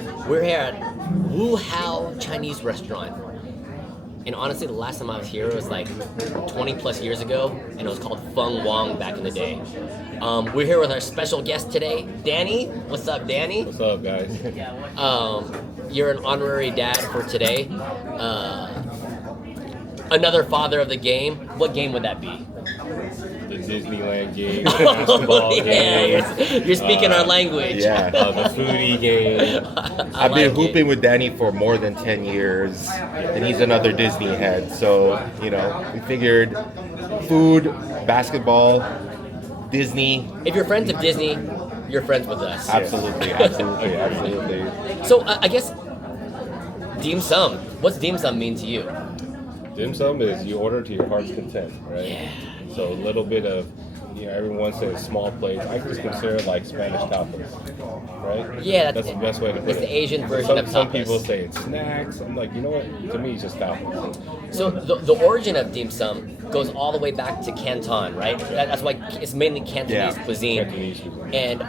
here. We're here at Woohao Chinese restaurant. And honestly, the last time I was here was like 20 plus years ago, and it was called Feng Wong back in the day. We're here with our special guest today, Danny. What's up, Danny? What's up, guys? You're an honorary dad for today. Another father of the game. What game would that be? The Disneyland game, the basketball game. You're speaking our language. Yeah. The foodie game. I've been hooping with Danny for more than 10 years, and he's another Disney head. So, we figured food, basketball, Disney. If you're friends of Disney, you're friends with us. Absolutely. So, I guess, dim sum. What's dim sum mean to you? Dim sum is you order to your heart's content, right? Yeah. So a little bit of, everyone says small plates. I just consider it like Spanish tapas, right? Yeah, that's the best way to put it. It's the Asian version of tapas. Some people say it's snacks. I'm like, you know what? To me, it's just tapas. So the origin of dim sum goes all the way back to Canton, right? That's why it's mainly Cantonese cuisine. Cantonese cuisine. And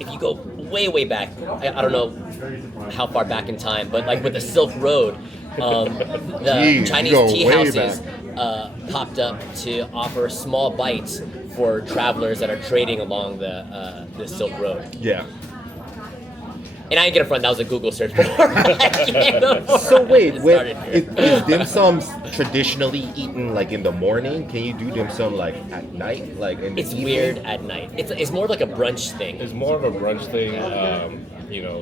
if you go way back, I don't know how far back in time, but like with the Silk Road, the Chinese tea houses popped up to offer small bites for travelers that are trading along the Silk Road. Yeah. And I ain't gonna front, that was a Google search. So wait, is dim sum traditionally eaten like in the morning? Can you do dim sum like at night? Like in the evening? Weird at night. It's more like a brunch thing. It's more of a brunch thing.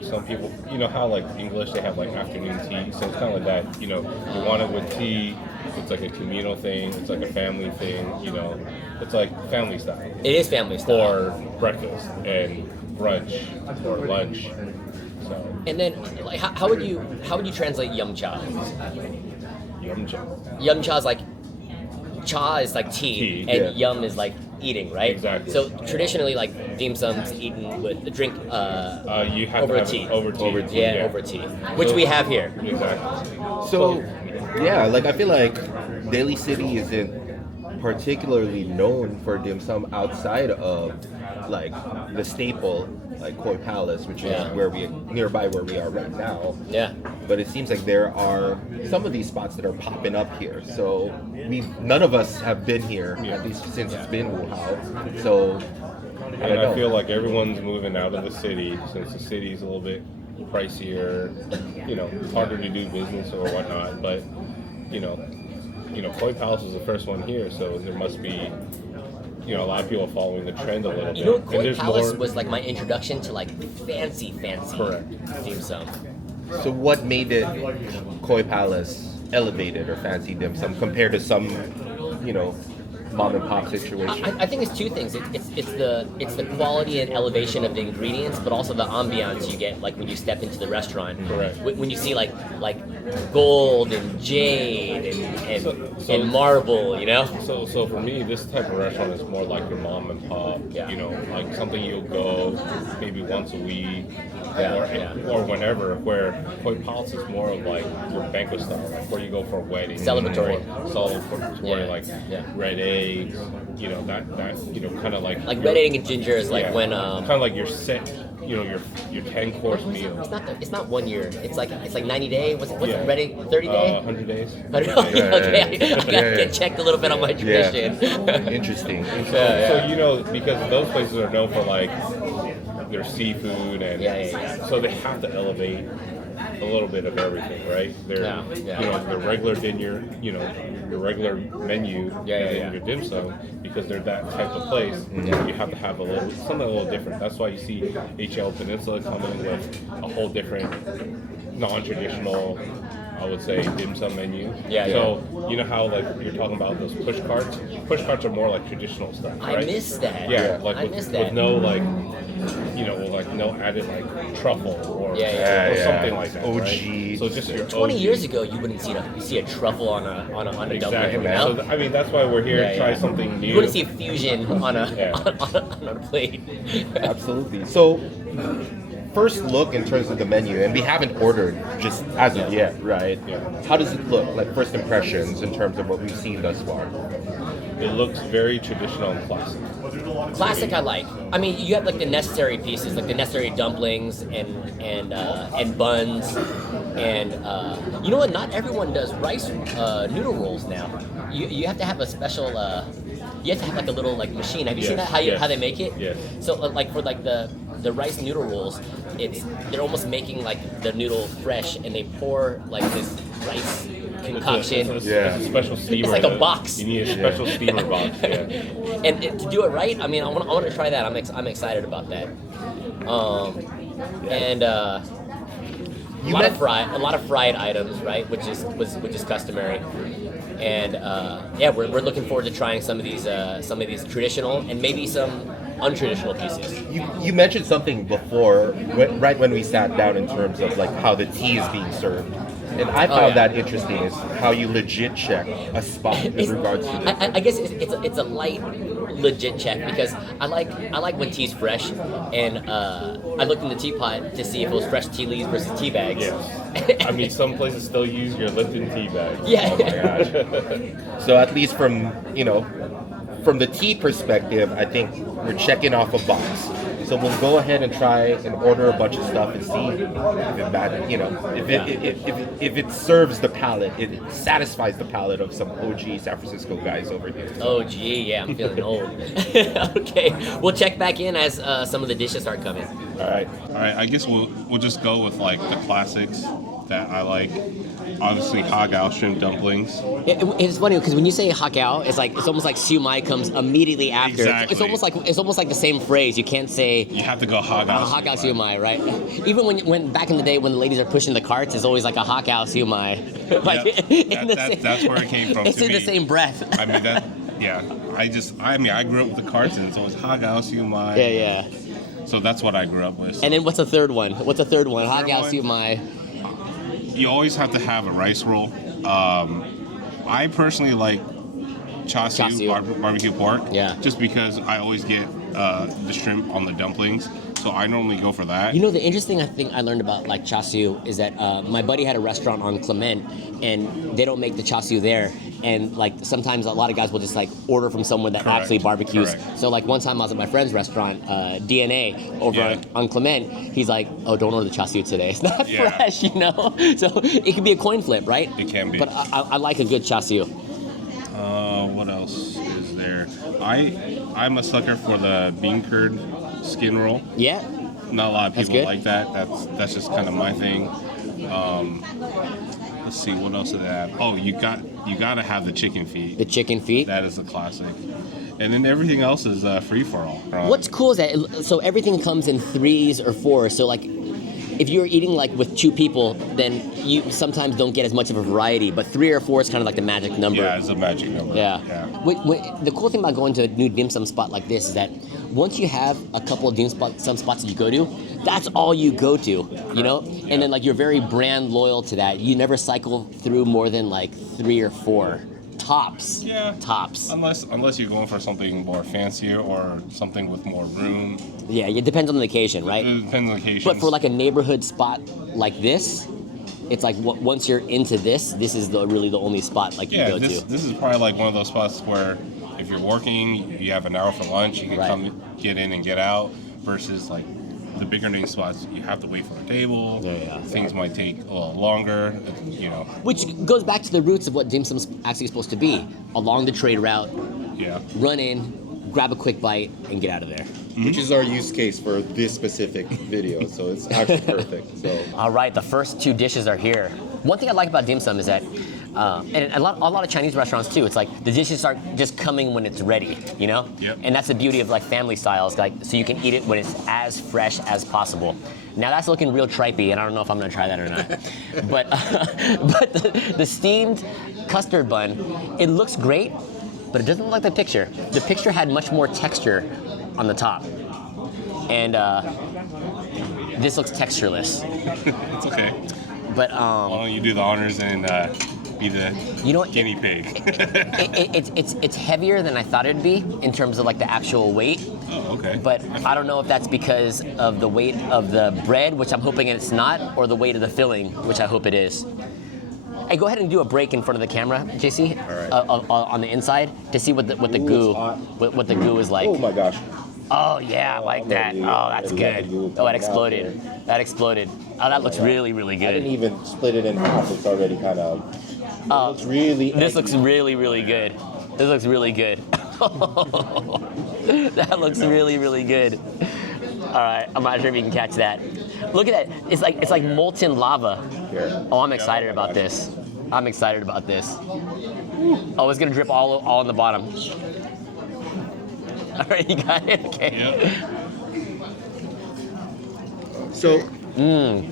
Some people, how like English, they have like afternoon tea. So it's kind of like that, you want it with tea. It's like a communal thing. It's like a family thing, It's like family style. It is family style. For breakfast and brunch or lunch. So. And then, like, how would you translate yum cha? Yum cha. Yum cha is like, cha is like tea and yum is like eating, right? Exactly. So traditionally, like dim sum's eaten with the drink you have over to have tea. It over tea. Yeah, over tea, which we have here. Exactly. So, like I feel like Daly City isn't particularly known for dim sum outside of like the staple, like Koi Palace, which is nearby where we are right now. Yeah. But it seems like there are some of these spots that are popping up here. So none of us have been here, at least since it's been Woohao. So I feel like everyone's moving out of the city since the city's a little bit pricier, harder to do business or whatnot. But Koi Palace was the first one here, so there must be a lot of people following the trend a little bit. Koi Palace was like my introduction to like fancy Correct. dim sum. So what made it Koi Palace elevated or fancy dim sum compared to some, mom and pop situation? I think it's two things. It's the quality and elevation of the ingredients, but also the ambiance you get like when you step into the restaurant. Correct. When you see like gold and jade and marble, So for me, this type of restaurant is more like your mom and pop. Like something you'll go maybe once a week. Or whenever, where Koi Palace is more of like your banquet style, like where you go for weddings, celebratory, like red eggs, that kind of like red egg and ginger is like when kind of like your set, your 10-course meal. It's not 1 year. It's like 90 day. What's it? Red egg 30 day? 100 days. Okay, I gotta get checked a little bit on my tradition. Interesting. So because those places are known for like their seafood and so they have to elevate a little bit of everything, right? The regular dinner, your regular menu, and then your dim sum, because they're that type of place. You have to have something a little different. That's why you see HL Peninsula coming with a whole different, non-traditional, I would say, dim sum menu. So you know how like you're talking about those push carts? Push carts are more like traditional stuff, right? I missed that. With no like, with like no added like truffle or something like that. OG. Right? So just your 20 OG. years ago, you wouldn't see a truffle on a Exactly. dumpling. So that's why we're here to try something new. You wouldn't see a fusion on a plate. Absolutely. So first look in terms of the menu, and we haven't ordered just as of yet, right? Yeah. How does it look? Like first impressions in terms of what we've seen thus far. It looks very traditional and classic. Classic, I like. I mean, you have like the necessary pieces, like the necessary dumplings and buns, and you know what? Not everyone does rice noodle rolls now. You have to have a special. You have to have like a little like machine. Have you seen that? How they make it? Yes. So like for like the rice noodle rolls, they're almost making like the noodle fresh, and they pour like this rice concoction. It's a special steamer. It's like a box. You need a special steamer box. Yeah. And to do it right, I mean, I want to try that. I'm excited about that. And a lot of fried items, right? Which is customary. And we're looking forward to trying some of these traditional and maybe some untraditional pieces. You mentioned something before, right when we sat down, in terms of like how the tea is being served. And I found that interesting, is how you legit check a spot in regards to this. I guess it's a light legit check, because I like when tea's fresh, and I looked in the teapot to see if it was fresh tea leaves versus tea bags. Yes. I mean, some places still use your Lipton tea bag. Yeah. Oh my gosh. So at least from the tea perspective, I think we're checking off a box. So we'll go ahead and try and order a bunch of stuff and see if it serves the palate, it satisfies the palate of some OG San Francisco guys over here. Oh gee, yeah, I'm feeling old. Okay, we'll check back in as some of the dishes start coming. All right. I guess we'll just go with like the classics that I like. Obviously, hagao shrimp dumplings. It's funny because when you say hagao, it's almost like siu mai comes immediately after. Exactly. It's almost like the same phrase. You can't say. You have to go hagao. Hagao siu mai, right? Even when back in the day when the ladies are pushing the carts, it's always like a hagao siu mai. That's where it came from. It's in the same breath. I mean that. Yeah. I grew up with the carts, and it's always hagao siu mai. Yeah. So that's what I grew up with. So. And then what's the third one? Hagao siu mai. You always have to have a rice roll. I personally like char siu. Barbecue pork. Yeah. Just because I always get the shrimp on the dumplings, so I normally go for that. You know, the interesting thing I learned about like char siu is that my buddy had a restaurant on Clement, and they don't make the char siu there. And like sometimes a lot of guys will just like order from someone that actually barbecues. Correct. So like one time I was at my friend's restaurant, D.A.D.S, over on Clement. He's like, "Oh, don't order the char siu today. It's not fresh, you know." So it could be a coin flip, right? It can be. But I like a good char siu. What else is there? I'm a sucker for the bean curd skin roll. Yeah. Not a lot of people good. like that. That's just kind of my thing. Let's see, what else do they have? Oh, you got to have the chicken feet. The chicken feet. That is a classic. And then everything else is free for all. What's cool is that everything comes in 3s or 4s. So like, if you're eating like with 2 people, then you sometimes don't get as much of a variety. But 3 or 4 is kind of like the magic number. Yeah, it's a magic number. Yeah. The cool thing about going to a new dim sum spot like this is that once you have a couple of dim sum spots that you go to, that's all you go to, you know? And then like you're very brand loyal to that. You never cycle through more than like 3 or 4. Tops. Yeah. Tops. Unless you're going for something more fancier or something with more room. Yeah, it depends on the occasion, right? It depends on the occasion. But for like a neighborhood spot like this, it's like once you're into this is really the only spot like you go to. This is probably like one of those spots where if you're working, you have an hour for lunch, you can come get in and get out, versus like the bigger name spots, you have to wait for a table. Yeah. Things might take a little longer, you know. Which goes back to the roots of what dim sum's actually supposed to be. Along the trade route, run in, grab a quick bite, and get out of there. Which is our use case for this specific video, so it's actually perfect. So. All right, the first 2 dishes are here. One thing I like about dim sum is that, and a lot of Chinese restaurants too, it's like the dishes start just coming when it's ready, you know? Yep. And that's the beauty of like family styles, like so you can eat it when it's as fresh as possible. Now that's looking real tripey, and I don't know if I'm gonna try that or not. but the steamed custard bun, it looks great, but it doesn't look like the picture. The picture had much more texture on the top. And this looks textureless. It's okay. But why don't you do the honors and be the guinea pig. It's heavier than I thought it'd be in terms of like the actual weight. Oh, okay. But I don't know if that's because of the weight of the bread, which I'm hoping it's not, or the weight of the filling, which I hope it is. Hey, go ahead and do a break in front of the camera, JC, on the inside to see what the goo is like. Oh my gosh. Oh yeah, I like that. Oh, that's good. Oh, it exploded. That exploded. Oh, that looks really, really good. I didn't even split it in half. It's already kind of. Looks really. This looks really, really good. This looks really good. That looks really, really good. All right, I'm not sure if you can catch that. Look at that. It's like molten lava. Here. Oh, I'm excited about this. I'm excited about this. Oh, it's gonna drip all on the bottom. All right, you got it. Okay. Yep. So. Oh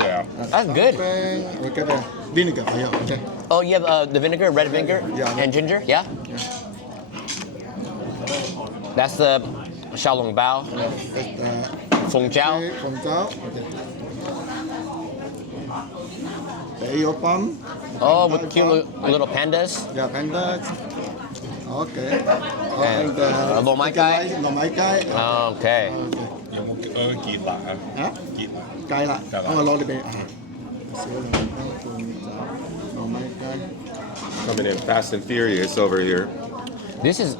yeah. That's good. Okay, the vinegar. Yeah, okay. Oh, you have the vinegar, red vinegar, Yeah. and ginger. Yeah. That's the xiaolong bao, feng jiao. From down. Okay. The eel bun. Oh, with the cute little pandas. Yeah, pandas. Okay. And lo mai gai. Lo mai gai. Okay. 有冇結辣啊？嚇？結辣。雞啦。雞辣。我攞嚟俾小龍蝦鳳爪糯米雞。 Coming in fast and furious over here. This is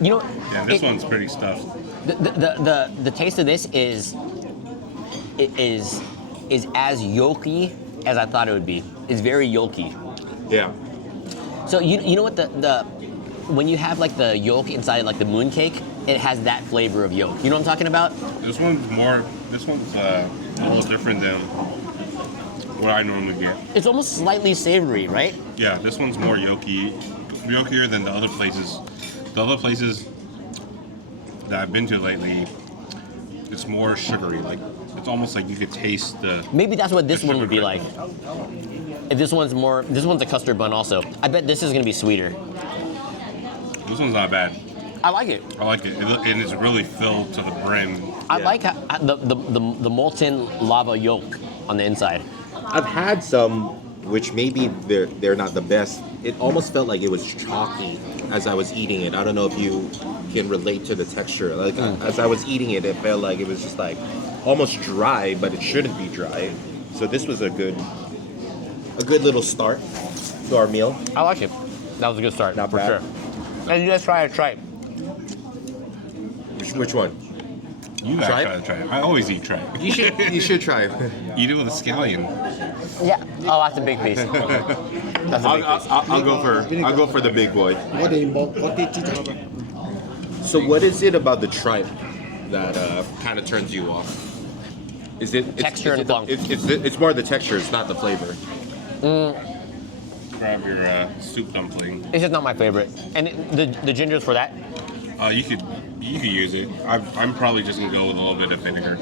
you know. Yeah, this one's pretty stuffed. The taste of this is as yolky as I thought it would be. It's very yolky. Yeah. So you know what the when you have like the yolk inside like the moon cake, it has that flavor of yolk. You know what I'm talking about? This one's a little different than what I normally get. It's almost slightly savory, right? Yeah, this one's more yolkier than the other places. The other places that I've been to lately, it's more sugary. Like it's almost like you could taste the. Maybe that's what this the one would be sugar like. crackle. If this one's a custard bun also. I bet this is gonna be sweeter. This one's not bad. I like it. I like it, and it's really filled to the brim. I like the molten lava yolk on the inside. I've had some, which maybe they're not the best. It almost felt like it was chalky as I was eating it. I don't know if you can relate to the texture. Like as I was eating it, it felt like it was just like almost dry, but it shouldn't be dry. So this was a good little start to our meal. I like it. That was a good start, Not for bad. sure. And you guys try a tripe. Which one? You gotta try the tripe. I always eat tripe. You should try. Eat it with a scallion. Yeah. Oh, that's a big piece. That's a big piece. I'll go for the big boy. What did you So what is it about the tripe that kind of turns you off? Is it Texture and funk. It's more the texture. It's not the flavor. Grab your soup dumpling. It's just not my favorite. And the ginger's for that. You could use it. I'm probably just gonna go with a little bit of vinegar.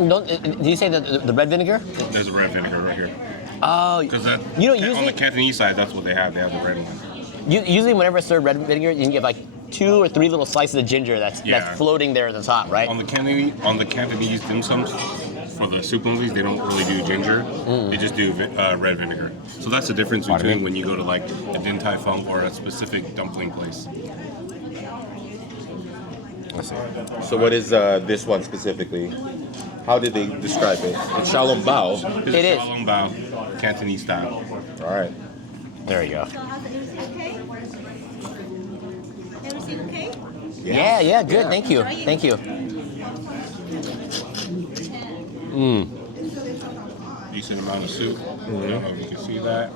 No, did you say the red vinegar? There's a red vinegar right here. Oh, Because that you know, on the usually Cantonese side, that's what they have. They have the red one. usually whenever I serve red vinegar, you can get like 2 or 3 little slices of ginger that's floating there at the top, right? On the Cantonese dim sums, for the soup dumplings, they don't really do ginger. They just do red vinegar. So that's the difference between when you go to like a Din Tai Fung or a specific dumpling place. So what is this one specifically? How did they describe it? It's xiaolong bao. This It is. Xiaolong bao, Cantonese style. All right. There you go. Okay. Everything okay? Yeah, good. Thank you. Thank you. Decent amount of soup. I don't know if you can see that.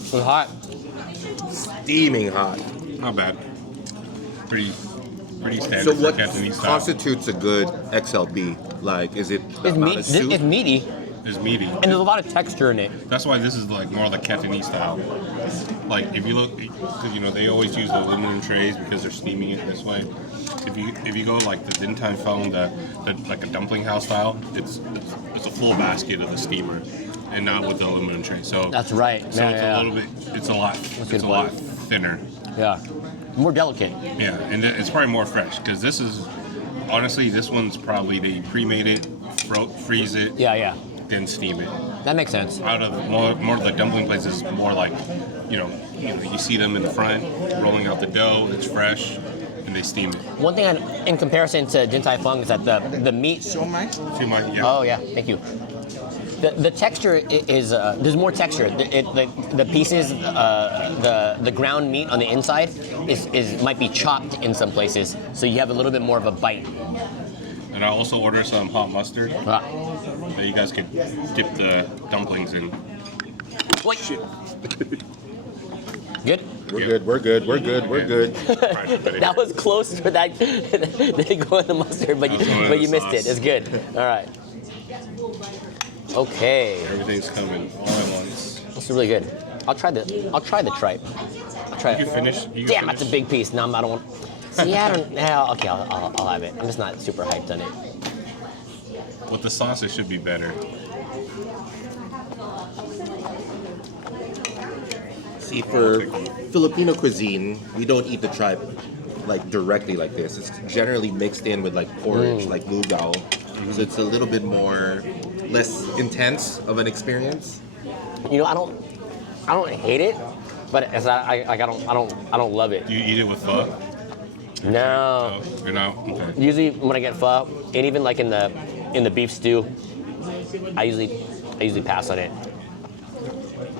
It's hot. Steaming hot. Not bad. Pretty standard So for what Cantonese style. constitutes a good XLB? Like, is it the It's amount meat. of soup? It's meaty, It's meaty. and there's a lot of texture in it. That's why this is like more like Cantonese style. Like if you look, because you know they always use the aluminum trays because they're steaming it this way. If you go like the Din Tai Fung, the like a dumpling house style, it's a full basket of the steamer, and not with the aluminum tray. So That's right. So Yeah, it's yeah, a little bit. It's a lot. good It's a point. lot thinner. Yeah. More delicate. Yeah, and it's probably more fresh because this is honestly, this one's probably they pre-made it, freeze it, Yeah. then steam it. That makes sense. Out of more of the dumpling places, more like, you see them in the front, rolling out the dough, it's fresh, and they steam it. One thing in comparison to Din Tai Fung is that the meat. Siomai? Siomai, yeah. Oh yeah, thank you. The texture is there's more texture. The pieces, the ground meat on the inside is might be chopped in some places, so you have a little bit more of a bite. And I also ordered some hot mustard Ah. that you guys could dip the dumplings in. Wait. Good. We're good. That was close to that. They go in the mustard, but you missed it. It's good. All right. Okay. Everything's coming all at once. That's really good. I'll try the tripe. I'll try You it. finish? Damn, that's a big piece. No, I don't want. See, I don't. Yeah, okay, I'll have it. I'm just not super hyped on it. With the sauce, it should be better. See, for Filipino cuisine, we don't eat the tripe like directly like this. It's generally mixed in with like porridge, like Woohao. So it's a little bit less intense of an experience. You know, I don't hate it, but as I don't love it. Do you eat it with pho? No. No, you're not? Okay. Usually when I get pho, and even like in the beef stew, I usually pass on it.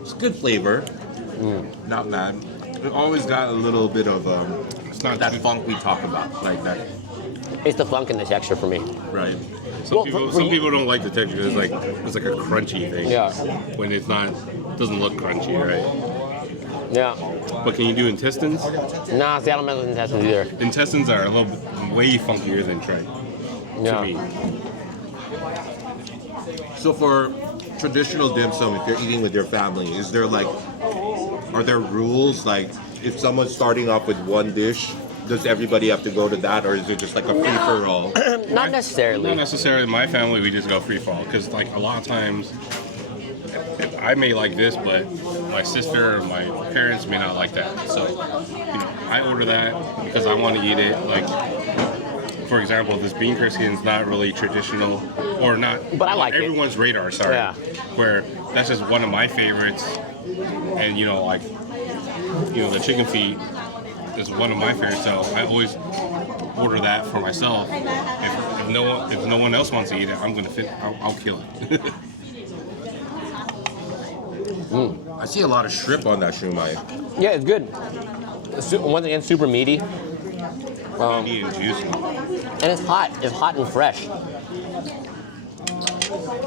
It's good flavor, not bad. It always got a little bit of It's not that too- funk we talk about, like that, It's the funk and the texture for me. right? Some Well, some people don't like the texture. It's like a crunchy thing. Yeah. When it's not, doesn't look crunchy, right? Yeah. But can you do intestines? Nah, see, I don't mess with intestines either. Intestines are a little way funkier than tripe. Yeah. To me. So for traditional dim sum, if you're eating with your family, are there rules? Like, if someone's starting off with one dish, does everybody have to go to that, or is it just like a free for all? Not necessarily. Not necessarily. In my family, we just go free for all because, like, a lot of times, I may like this, but my sister or my parents may not like that. So, I order that because I want to eat it. Like, for example, this bean Christian's not really traditional, or not. But I like it. everyone's radar. Sorry, Yeah. where that's just one of my favorites, and the chicken feet is one of my favorites. So I always order that for myself. If no one else wants to eat it, I'll kill it. I see a lot of shrimp on that shumai. Yeah, it's good. Once again, super meaty. Meaty and juicy. And it's hot. It's hot and fresh.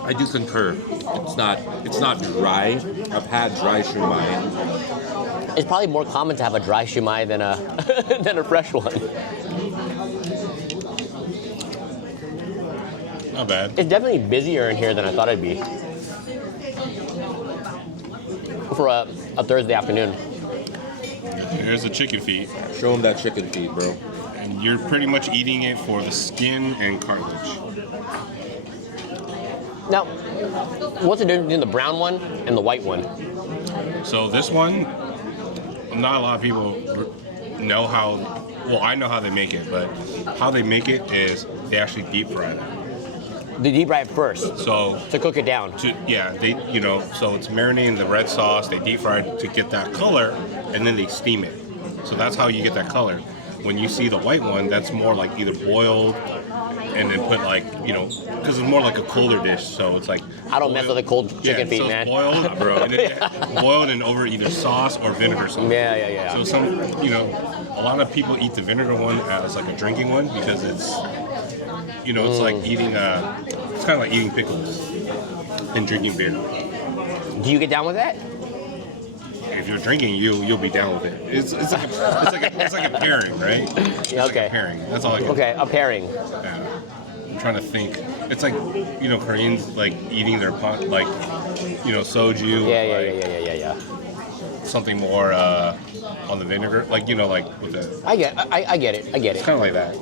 I do concur. It's not dry. I've had dry shumai. It's probably more common to have a dry shumai than a than a fresh one. Not bad. It's definitely busier in here than I thought it'd be for a Thursday afternoon. Here's the chicken feet, Show them that chicken feet, bro. and you're pretty much eating it for the skin and cartilage. Now, what's the difference between the brown one and the white one? So this one, not a lot of people know how. Well, I know how they make it, but how they make it is they actually deep fry it. They deep fry it first So to cook it down. so it's marinating in the red sauce. They deep fry it to get that color, and then they steam it. So that's how you get that color. When you see the white one, that's more like either boiled and then put because it's more like a colder dish. So it's like I don't mess with the cold chicken feet, so man. It's boiled, bro. And boiled and over either sauce or vinegar sauce. Yeah. So a lot of people eat the vinegar one as like a drinking one because it's, it's like eating it's kind of like eating pickles and drinking beer. Do you get down with that? If you're drinking, you'll be down with it. It's like a pairing, right? It's Yeah, like okay. a pairing. That's all I can. Okay, a pairing. Yeah. I'm trying to think. It's like Koreans like eating their pot like soju. Yeah. Something more on the vinegar, like with the. I get it. It's kind of like that.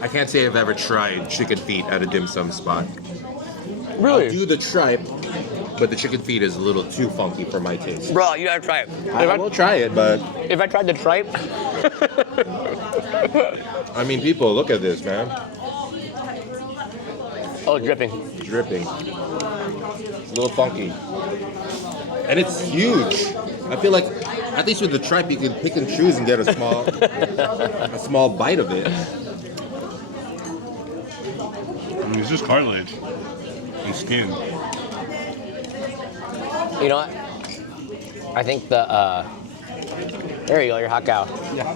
I can't say I've ever tried chicken feet at a dim sum spot. Really? I'll do the tripe, but the chicken feet is a little too funky for my taste. Bro, you gotta try it. I will try it, but If I tried the tripe, I mean, people, look at this, man. oh, dripping. Dripping. It's a little funky. And it's huge. I feel like, at least with the tripe, you can pick and choose and get a small bite of it. I mean, it's just cartilage and skin. You know what? I think the there you go, your hot cow. Yeah.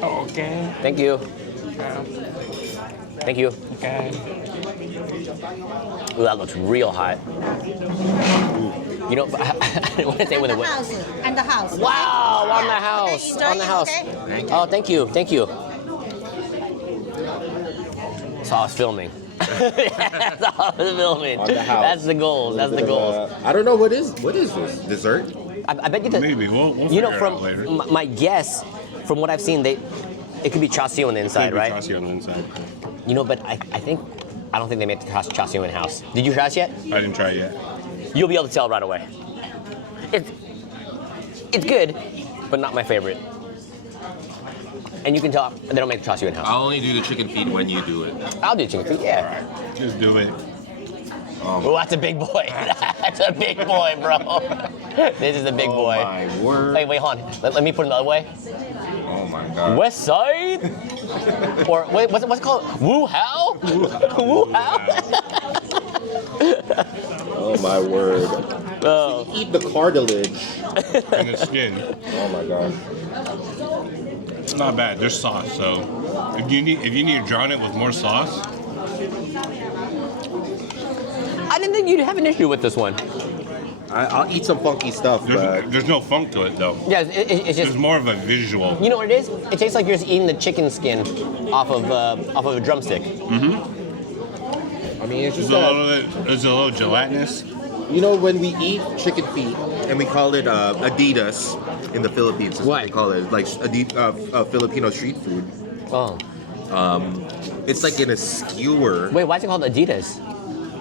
Oh, okay. Thank you. Thank you. Okay. Ooh, that looks real hot. You know, I don't want to say with a whip. And the house. Wow, on the house. Okay, On the house. okay? Oh, thank you. Thank you. So I was filming. That's all I was filming. On the house. That's the goals. That's the goals. I don't know what is this dessert. I bet you that. Maybe we'll You know, figure it from out later. my guess, from what I've seen, it could be chassis on the inside, right? Chassis on the inside. You know, but I don't think they make the chassis in house. Did you try this yet? I didn't try it yet. You'll be able to tell right away. It's good, but not my favorite. And you can tell they don't make the chassis in house. I'll only do the chicken feet when you do it. I'll do chicken feet, yeah. Just do it. Oh, that's a big boy. That's a big boy, bro. This is a big boy. Oh my word. Wait, hold on. Let me put it the other way. Oh my god. West Side? Or wait, what's it called? Woohao? Woohao? Oh my word. Oh. You eat the cartilage. And the skin. Oh my god. It's not bad. There's sauce, so if you need to drown it with more sauce, I didn't think you'd have an issue with this one. I'll eat some funky stuff, but there's no funk to it though. Yeah, it's just. There's more of a visual. You know what it is? It tastes like you're just eating the chicken skin off of a drumstick. I mean, it's just There's a little gelatinous. you know, when we eat chicken feet and we call it D.a.D.S in the Philippines, is what they call it, like Filipino street food. Oh. It's like in a skewer. Wait, why is it called Adidas?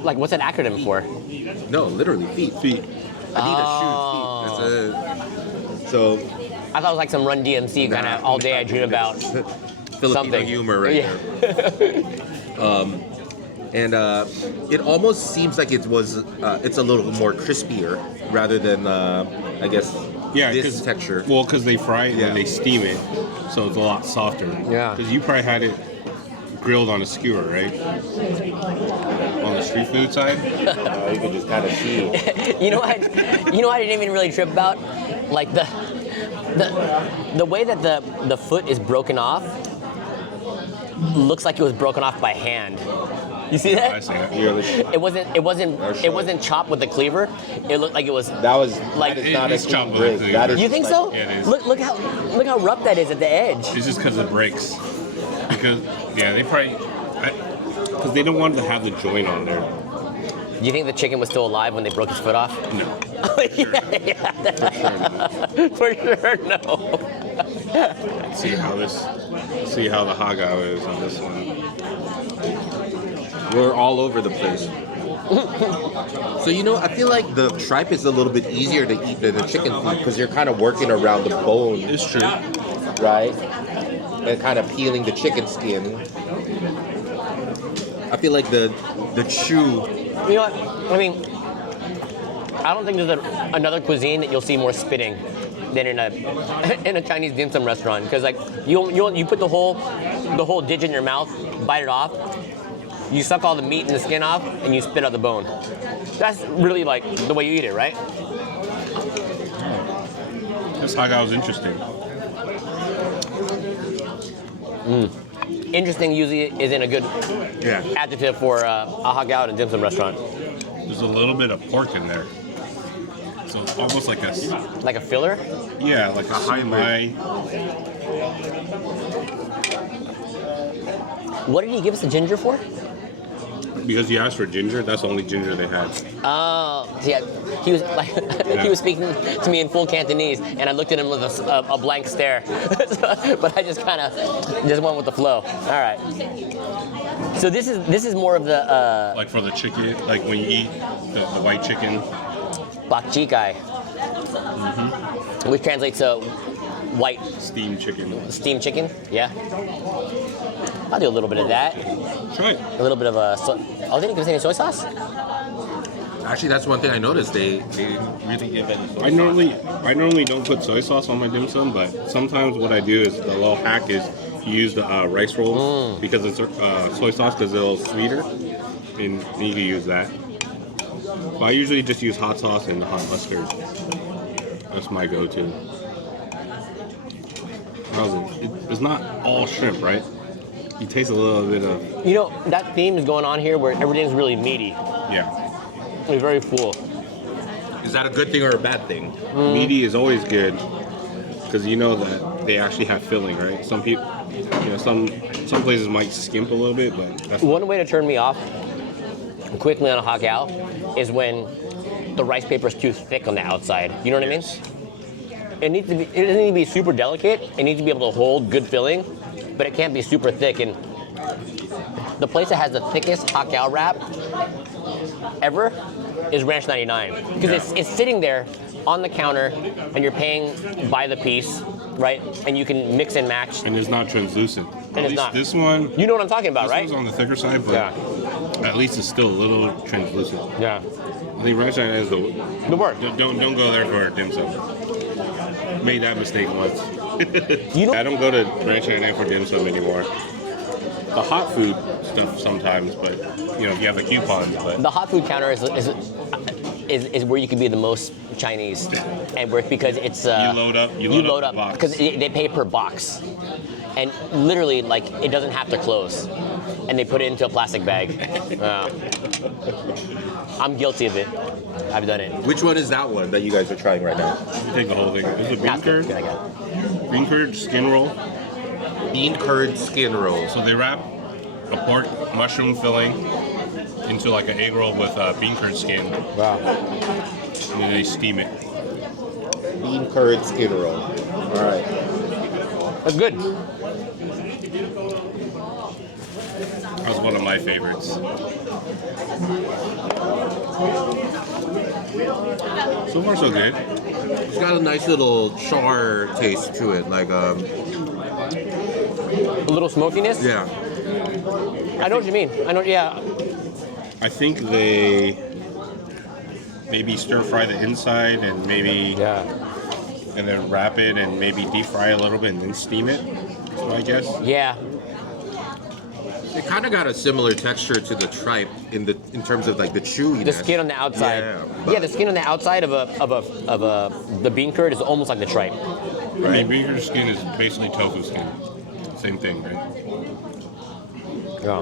Like, what's that acronym for? No, literally feet. Feet. Adidas shoes, feet. That's so I thought it was like some Run DMC kind of all day I dream about Filipino something. humor right there. And it almost seems like it's a little more crispier rather than I guess this texture. Well, because they fry it and they steam it, so it's a lot softer. Yeah. Because you probably had it grilled on a skewer, right? On the street food side. You can just kind of see. You know what I didn't even really trip about? Like the way that the foot is broken off looks like it was broken off by hand. You see that? I see that. It wasn't chopped with the cleaver. It looked like it was. That is It not is a chopped clean with a break. cleaver. That is You think like, so? Yeah, it is. Look how rough that is at the edge. It's just because it breaks. Because they probably because they don't want to have the joint on there. Do you think the chicken was still alive when they broke his foot off? No. Yeah. For sure, no. See how the hagao is on this one. We're all over the place. So I feel like the tripe is a little bit easier to eat than the chicken feet because you're kind of working around the bone. It's true. Right? And kind of peeling the chicken skin. I feel like the chew. You know what? I mean, I don't think there's another cuisine that you'll see more spitting than in a Chinese dim sum restaurant. Because like you put the whole dish in your mouth, bite it off, you suck all the meat and the skin off, and you spit out the bone. That's really like the way you eat it, right? This hagao is interesting. Interesting usually isn't a good adjective for a hagao at a dim sum restaurant. There's a little bit of pork in there. So it's almost like a filler? Yeah, like a highlight. What did he give us the ginger for? because you asked for ginger, that's the only ginger they had. Oh, yeah. He was like, he was speaking to me in full Cantonese, and I looked at him with a blank stare. But I just kind of just went with the flow. All right. So this is more of the like for the chicken, like when you eat the white chicken. bak jikai, which translates to white Steamed chicken. steamed chicken. Yeah. I'll do a little bit of that. Try it. A little bit of a oh, they didn't give us any soy sauce? Actually, that's one thing I noticed. They really give it. I normally don't put soy sauce on my dim sum, but sometimes what I do is the little hack is use the rice rolls because it's soy sauce because it's a little sweeter, and you can use that. But I usually just use hot sauce and hot mustard. That's my go-to. It's not all shrimp, right? You taste a little bit of... You know, that theme is going on here where everything's really meaty. Yeah. It's very full. Is that a good thing or a bad thing? Meaty is always good because you know that they actually have filling, right? Some people, some places might skimp a little bit, but that's One way to turn me off quickly on a hakao is when the rice paper is too thick on the outside. You know what I mean? It doesn't need to be super delicate. It needs to be able to hold good filling, but it can't be super thick. And the place that has the thickest hakao wrap ever is Ranch 99 because it's sitting there on the counter and you're paying by the piece, right? And you can mix and match. and it's not translucent. And it's not. This one. You know what I'm talking about, This right? one's on the thicker side, but at least it's still a little translucent. Yeah. I think Ranch 99 is The word. Don't go there for dim sum. Made that mistake once. You know. I don't go to Ranch 99 for dim sum anymore. The hot food stuff sometimes, but if you have the coupons. But The hot food counter is where you can be the most Chinese, and because it's you load up. You load up the box. because they pay per box, and literally like it doesn't have to close, and they put it into a plastic bag. I'm guilty of it. I've done it. Which one is that one that you guys are trying right now? Take the whole thing. This is a bean Not good. curd. I got it. Bean curd skin roll. Bean curd skin roll. So they wrap a pork mushroom filling into like an egg roll with bean curd skin, Wow. and then they steam it. Bean curd skin roll. All right. That's good. That was one of my favorites. So far, so good. It's got a nice little char taste to it, like A little smokiness. yeah. I know what you mean. I know. Yeah. I think they maybe stir fry the inside and maybe and then wrap it and maybe deep fry a little bit and then steam it. That's my guess. Yeah. It kind of got a similar texture to the tripe in terms of like the chewiness. The skin on the outside. Yeah, the skin on the outside of the bean curd is almost like the tripe. I mean, bean curd skin is basically tofu skin. Same thing, right? Yeah.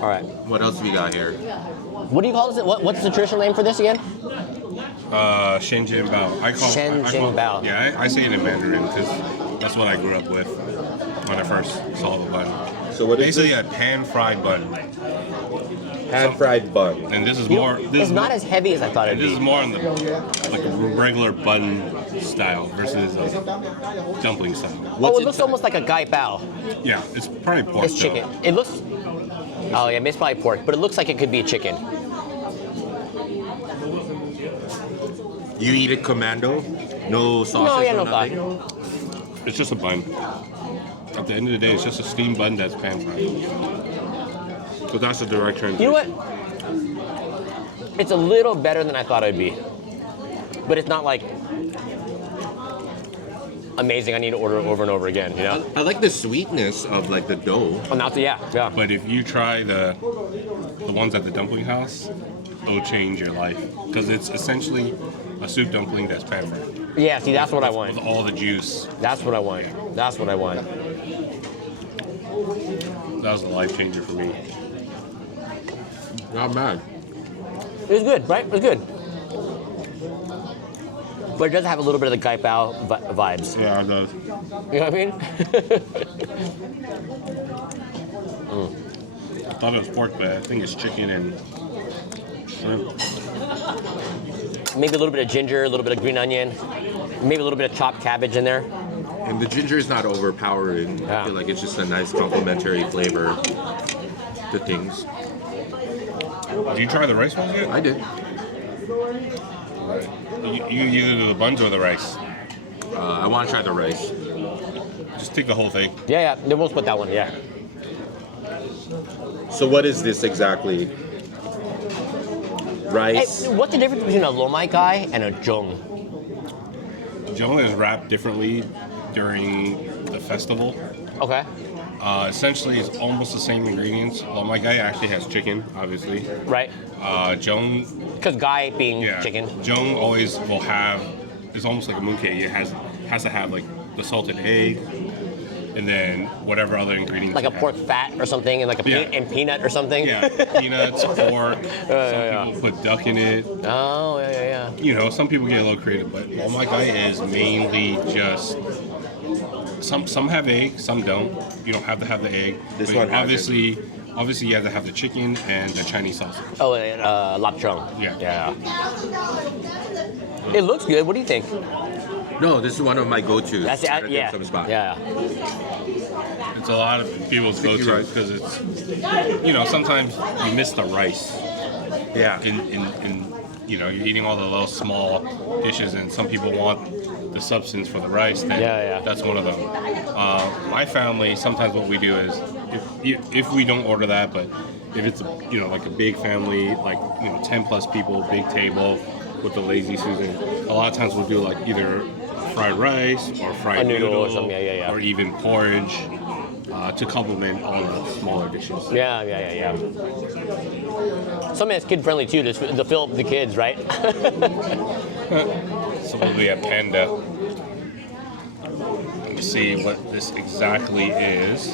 All right. What else we got here? What do you call this? What's the traditional name for this again? Shenzhen Bao. Shenzhen Bao. Yeah, I say it in Mandarin because that's what I grew up with when I first saw the bun. So what is Basically this? a pan-fried bun. Pan-fried bun. And this is You know, more... it's not as heavy as I thought it'd This be. is more on the like a regular bun style versus dumpling style. Oh, it looks almost like a gai bao. Yeah, it's probably pork. It's chicken. though. It looks. Oh yeah, it's probably pork, but it looks like it could be chicken. You eat it commando? No sausage No or nothing? thought. It's just a bun. At the end of the day, it's just a steamed bun that's pan-fried. So that's the direct translation. You know what? It's a little better than I thought it'd be, but it's not like amazing. I need to order it over and over again. You know? I like the sweetness of like the dough. Oh, now, yeah. But if you try the ones at the dumpling house, it'll change your life because it's essentially a soup dumpling that's pan-fried. Yeah. See, that's what I want. With all the juice. That's what I want. That's what I want. That was a life changer for me. Not bad. It was good, right? It was good. But it does have a little bit of the gai bao vibes. Yeah, it does. You know what I mean? thought it was pork, but I think it's chicken and shrimp. Maybe a little bit of ginger, a little bit of green onion, maybe a little bit of chopped cabbage in there. And the ginger is not overpowering. Yeah. I feel like it's just a nice complementary flavor to things. Did you try the rice ones yet? I did. You either do the buns or the rice. I want to try the rice. Just take the whole thing. Yeah, then we'll split that one, yeah. So what is this exactly? Rice? Hey, what's the difference between a lo mai kai and a jong? Jong is wrapped differently during the festival. Okay. Essentially, it's almost the same ingredients. Well, my guy actually has chicken, obviously. Right. Jong, Because gai being chicken. Jong always will have. It's almost like a mooncake. It has to have like the salted egg, and then whatever other ingredients. Like a pork fat or something, and like a and peanut or something. Yeah, peanuts, pork. Some people put duck in it. Oh, yeah. You know, some people get a little creative, but oh my guy is mainly just. Some have egg, some don't. You don't have to have the egg. This but one has obviously you have to have the chicken and the Chinese sausage. Oh, and lap chong. Yeah. It looks good. What do you think? No, this is one of my go-tos. That's it. at a dim Yeah. sum spot. Yeah. It's a lot of people's go-to right. because it's, sometimes you miss the rice. Yeah. In you're eating all the little small dishes, and some people want the substance for the rice. Then that's one of them. My family, sometimes what we do is, if we don't order that, but if it's like a big family, like 10 plus people, big table with the lazy Susan, a lot of times we'll do like either fried rice or fried noodle or something, or even porridge to complement all the smaller dishes. Yeah. Something that's kid friendly too, to fill up the kids, right? So we'll be a panda. Let me see what this exactly is.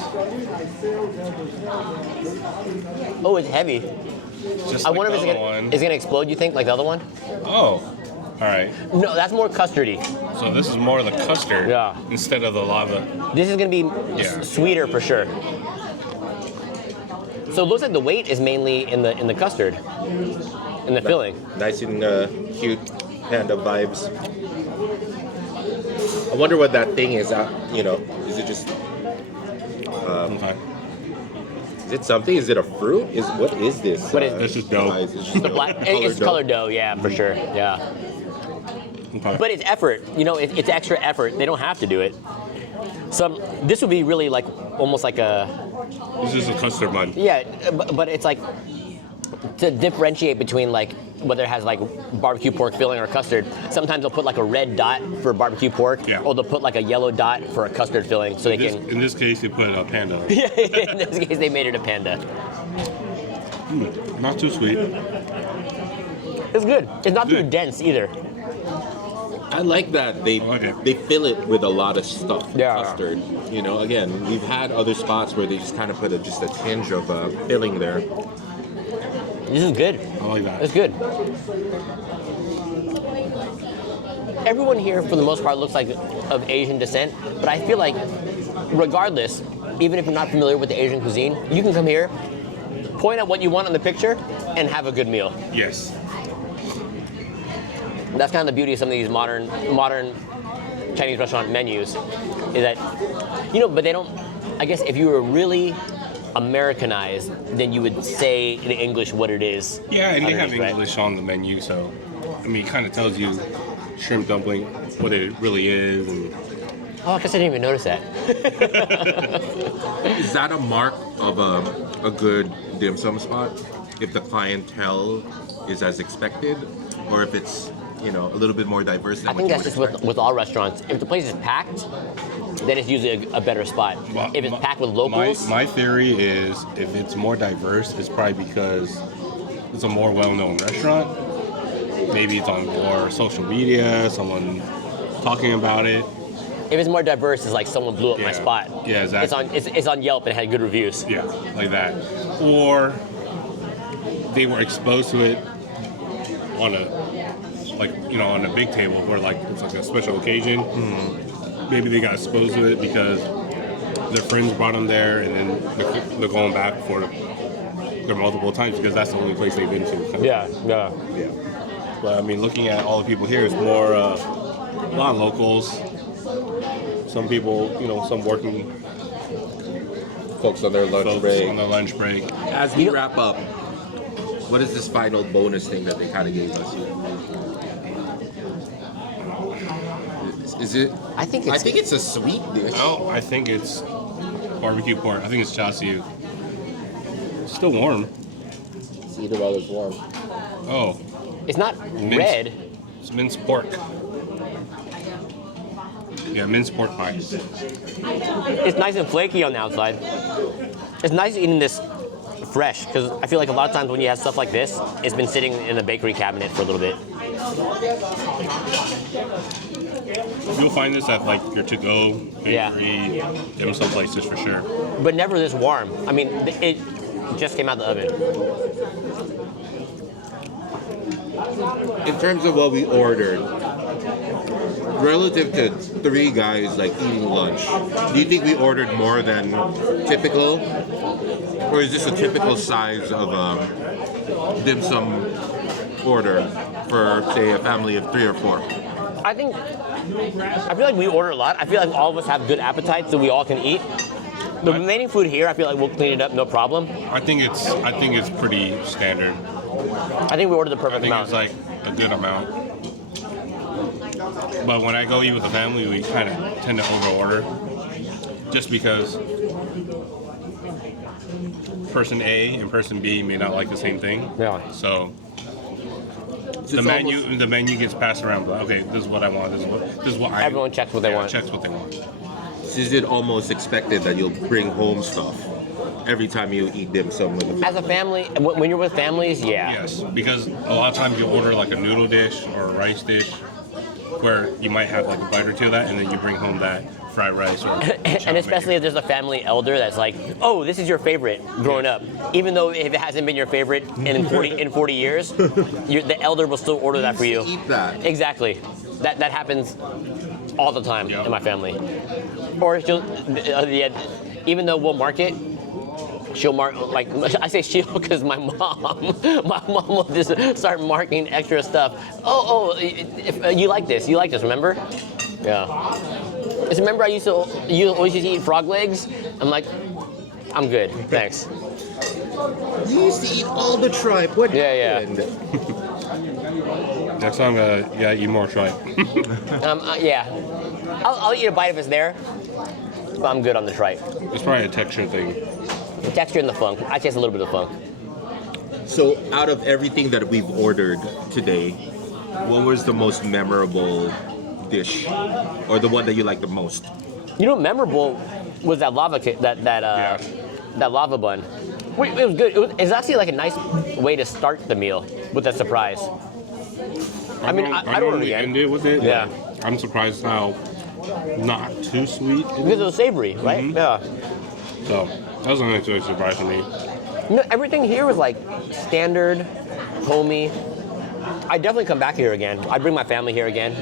Oh, it's heavy. Just I like wonder if the other one. it's gonna explode. You think like the other one? Oh, all right. No, that's more custardy. So this is more of the custard instead of the lava. This is gonna be sweeter for sure. So it looks like the weight is mainly in the custard, in the filling. Nice and cute panda vibes. I wonder what that thing is. Is it just? Is it something? Is it a fruit? What is this? What is this? Is dough. It's the black. It's colored dough. Yeah, for sure. Yeah. Okay. But it's effort. It's extra effort. They don't have to do it. This would be really like almost like a. This is a custard bun. Yeah, but it's like to differentiate between like whether it has like barbecue pork filling or custard. Sometimes they'll put like a red dot for barbecue pork, or they'll put like a yellow dot for a custard filling, so In this case, they put a panda. Yeah, in this case, they made it a panda. Not too sweet. It's good. It's not too dense either. I like that they fill it with a lot of stuff. Custard. Again, we've had other spots where they just kind of put just a tinge of filling there. This is good. I like that. It's good. Everyone here, for the most part, looks like of Asian descent, but I feel like, regardless, even if you're not familiar with the Asian cuisine, you can come here, point at what you want on the picture, and have a good meal. Yes. That's kind of the beauty of some of these modern Chinese restaurant menus, is that, but they don't. I guess if you were really Americanized, then you would say in English what it is. Yeah, and they have English on the menu, so it kind of tells you shrimp dumpling, what it really is. And oh, I guess I didn't even notice that. Is that a mark of a good dim sum spot? If the clientele is as expected, or if it's a little bit more diverse than I think that's just with all restaurants. If the place is packed, then it's usually a better spot. Well, if it's packed with locals... My theory is if it's more diverse, it's probably because it's a more well-known restaurant. Maybe it's on more social media, someone talking about it. If it's more diverse, it's like someone blew up my spot. Yeah, exactly. It's on Yelp and it had good reviews. Yeah, like that. Or they were exposed to it on a big table where it's like a special occasion. Maybe they got exposed to it because their friends brought them there, and then they're going back for there multiple times because that's the only place they've been to. Yeah. But I mean, looking at all the people here, it's more a lot of locals. Some people, some working Folks on their lunch folks break. on their lunch break. As we wrap up, what is this final bonus thing that they kind of gave us? Is it? I think it's a sweet dish. No, I think it's barbecue pork. I think it's char siu. It's still warm. Let's eat it while it's warm. Oh, It's not red. it's minced pork. Yeah, minced pork pie. It's nice and flaky on the outside. It's nice eating this fresh because I feel like a lot of times when you have stuff like this, it's been sitting in a bakery cabinet for a little bit. You'll find this at like your to-go bakery, dim sum places for sure. But never this warm. I mean, it just came out the oven. In terms of what we ordered, relative to 3 guys like eating lunch, do you think we ordered more than typical? Or is this a typical size of a dim sum order for, say, a family of 3 or 4? I feel like we order a lot. I feel like all of us have good appetites so we all can eat. The remaining food here, I feel like we'll clean it up, no problem. I think it's pretty standard. I think we ordered the perfect amount. It's like a good amount. But when I go eat with the family, we kind of tend to overorder, just because person A and person B may not like the same thing. Yeah. So the menu gets passed around. But okay, this is what I want. This is what I. Everyone checks what they want. Checks what they want. Is it almost expected that you'll bring home stuff every time you eat dim sum with a family? As a family, when you're with families, yeah. Yes, because a lot of times you'll order like a noodle dish or a rice dish, where you might have like a bite or two of that, and then you bring home that fried rice or. And especially if there's a family elder that's like, oh, this is your favorite growing up. Even though if it hasn't been your favorite in 40 years, the elder will still order that for you. Eat that. Exactly. That happens all the time in my family. Or she'll, even though we'll mark it, she'll mark, like, I say she'll because my mom will just start marking extra stuff. If you like this, remember? Yeah. Just remember you always used to eat frog legs? I'm like, I'm good, thanks. You used to eat all the tripe. What happened? Next time, eat more tripe. Yeah. I'll eat a bite if it's there, but I'm good on the tripe. It's probably a texture thing. The texture and the funk. I taste a little bit of funk. So, out of everything that we've ordered today, what was the most memorable dish, or the one that you like the most? Memorable was that lava that lava bun. It was good. It's actually like a nice way to start the meal with a surprise. I don't normally end it with it. Yeah. I'm surprised how not too sweet. Because it was savory, right? Mm-hmm. Yeah. So that was a nice surprise for me. Everything here was like standard, homey. I'd definitely come back here again. I'd bring my family here again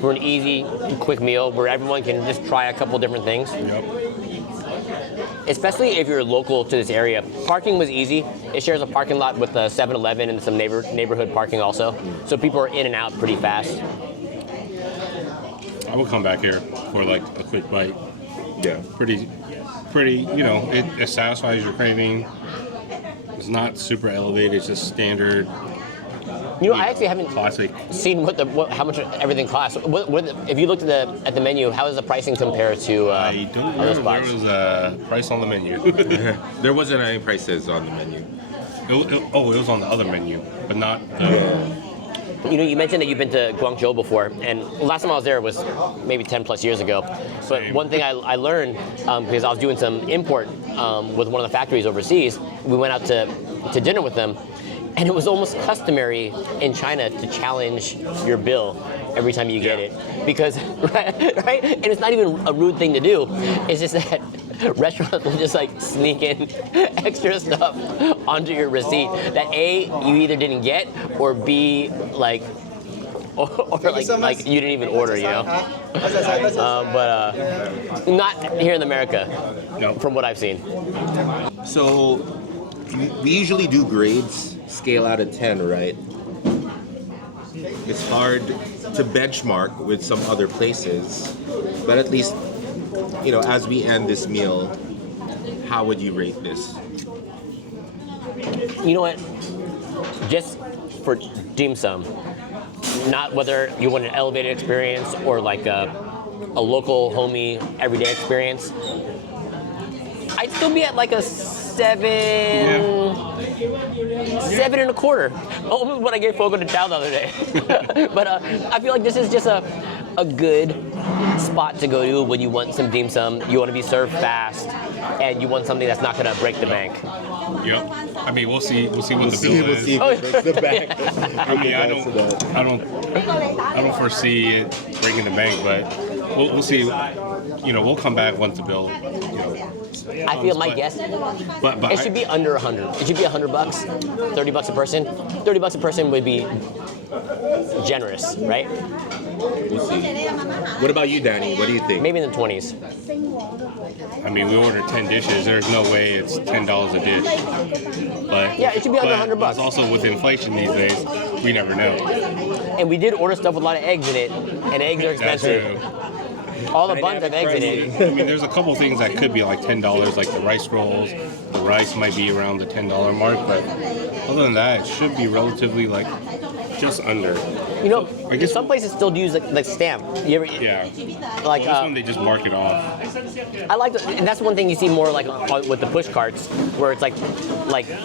for an easy, quick meal where everyone can just try a couple different things. Yep. Especially if you're local to this area. Parking was easy. It shares a parking lot with a 7-Eleven and some neighborhood parking also. So people are in and out pretty fast. I would come back here for like a quick bite. Yeah. Pretty, it satisfies your craving. It's not super elevated, it's just standard. I actually haven't classic. seen how much everything costs. If you looked at the menu, how does the pricing compare to I don't know. other spots? There was a price on the menu. There wasn't any prices on the menu. It was on the other menu, but not the... You mentioned that you've been to Guangzhou before, and last time I was there was maybe 10 plus years ago. But Same. one thing I learned, because I was doing some import with one of the factories overseas, we went out to dinner with them, and it was almost customary in China to challenge your bill every time you get it. Because, right? And it's not even a rude thing to do. It's just that restaurants will just like sneak in extra stuff onto your receipt that A, you either didn't get, or B, like you didn't even order, but not here in America, No. from what I've seen. So, we usually do grades, scale out of 10, right? It's hard to benchmark with some other places, but at least, you know, as we end this meal, how would you rate this? You know what? Just for dim sum, not whether you want an elevated experience or like a local, homey, everyday experience, I'd still be at like a 7.25. Almost what I gave Fogo de Chao the other day. But I feel like this is just a good spot to go to when you want some dim sum, you want to be served fast, and you want something that's not going to break the bank. Yep. I mean, we'll see what the bill is. We'll see if it breaks the bank. I mean, I don't foresee it breaking the bank, but we'll see. You know, we'll come back once the bill. I feel my guess. But it should be under 100. It should be $100, $30 a person. $30 a person would be generous, right? We'll see. What about you, Danny? What do you think? Maybe in the 20s. I mean, we ordered 10 dishes. There's no way it's $10 a dish. But yeah, it should be under $100. It's also with inflation these days, we never know. And we did order stuff with a lot of eggs in it, and eggs are expensive. That's true. All the buns have eggs in it. I mean, there's a couple things that could be like $10, like the rice rolls. The rice might be around the $10 mark, but other than that, it should be relatively like just under. You know, I guess some places still use like stamp. You ever, yeah. Like This one they just mark it off. I like, and that's one thing you see more like with the push carts, where it's like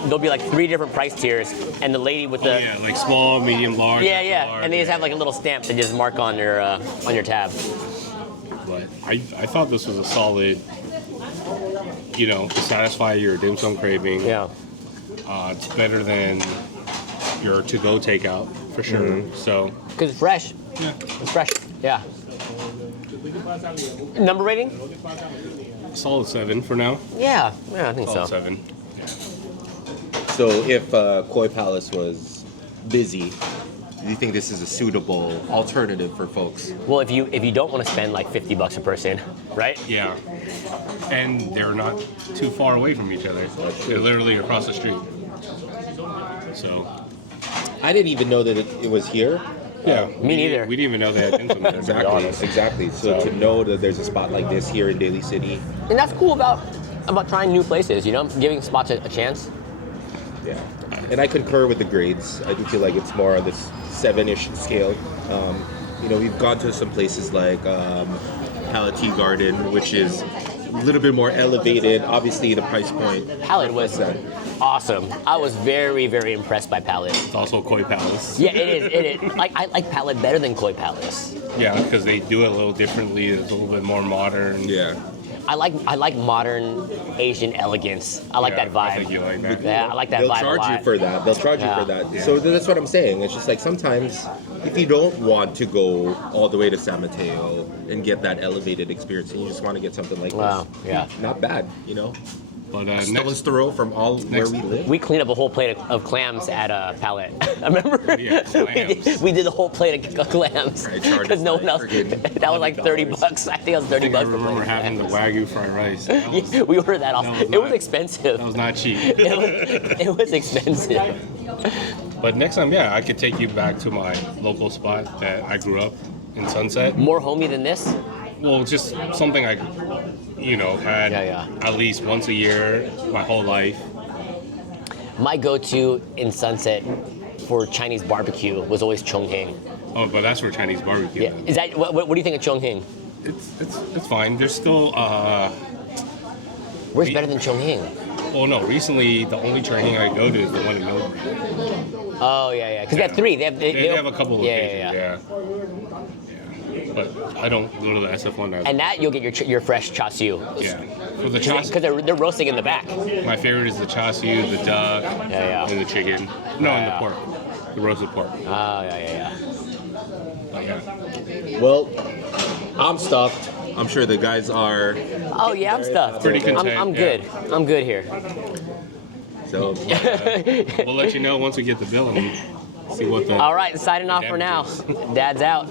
there'll be like 3 different price tiers, and the lady with the Yeah, like small, medium, large. yeah, large, and they just have like a little stamp to just mark on your tab. But I thought this was a solid, you know, to satisfy your dim sum craving. Yeah. It's better than your to-go takeout for sure. Mm-hmm. So. Because it's fresh. Yeah. It's fresh. Yeah. Number rating? Solid 7 for now. Yeah, I think Solid so. 7. So if Koi Palace was busy, do you think this is a suitable alternative for folks? Well, if you don't want to spend like $50 a person, right? Yeah. And they're not too far away from each other. They're literally across the street. So. I didn't even know that it was here. Yeah. Me neither. We didn't even know they had dim sum there. Exactly. So to know that there's a spot like this here in Daly City. And that's cool about trying new places, you know, giving spots a chance. Yeah. And I concur with the grades. I do feel like it's more on this 7-ish scale. You know, we've gone to some places like Palette Tea Garden, which is a little bit more elevated. Obviously, the price point. Palette was awesome. I was very, very impressed by Palette. It's also Koi Palace. Yeah, it is. Like I like Palette better than Koi Palace. Yeah, because they do it a little differently. It's a little bit more modern. Yeah. I like modern Asian elegance. I like that vibe. I think you like that. Yeah, I like that They'll vibe a charge lot. you for that. They'll charge you for that. Yeah. So that's what I'm saying. It's just like sometimes if you don't want to go all the way to San Mateo and get that elevated experience and you just want to get something like Wow, this, yeah. not bad, you know? But Stone's throw from where we live. We cleaned up a whole plate of clams at Palette. I remember Yeah, clams. we did the whole plate of clams Right, charged because no one else. friggin' That was like $30. I think it was $30 I per remember plate. having the Wagyu fried rice. That was, Yeah, we ordered that off. was It not- was expensive. that was not cheap. It was expensive. But next time, yeah, I could take you back to my local spot that I grew up in Sunset. More homey than this? Well, just something I, you know, had at least once a year my whole life. My go-to in Sunset for Chinese barbecue was always Chongqing. Oh, but that's for Chinese barbecue. Yeah, is that what do you think of Chongqing? It's fine. There's still Where's better than Chongqing? well, no. Recently, the only training I go to is the one in Millbury. Oh yeah, because they have 3. They have a couple locations. Yeah. But I don't go to the SF1. And that you'll get your fresh char siu. Yeah. For the char Because they're roasting in the back. my favorite is the char siu, the duck, and the chicken. No, and the pork. The roasted pork. Oh yeah. But yeah. Well, I'm stuffed. I'm sure the guys are. Oh yeah, I'm stuffed. Pretty content, I'm yeah. good. I'm good here. So We'll let you know once we get the bill and see what the. All right, signing off for now. Dad's out.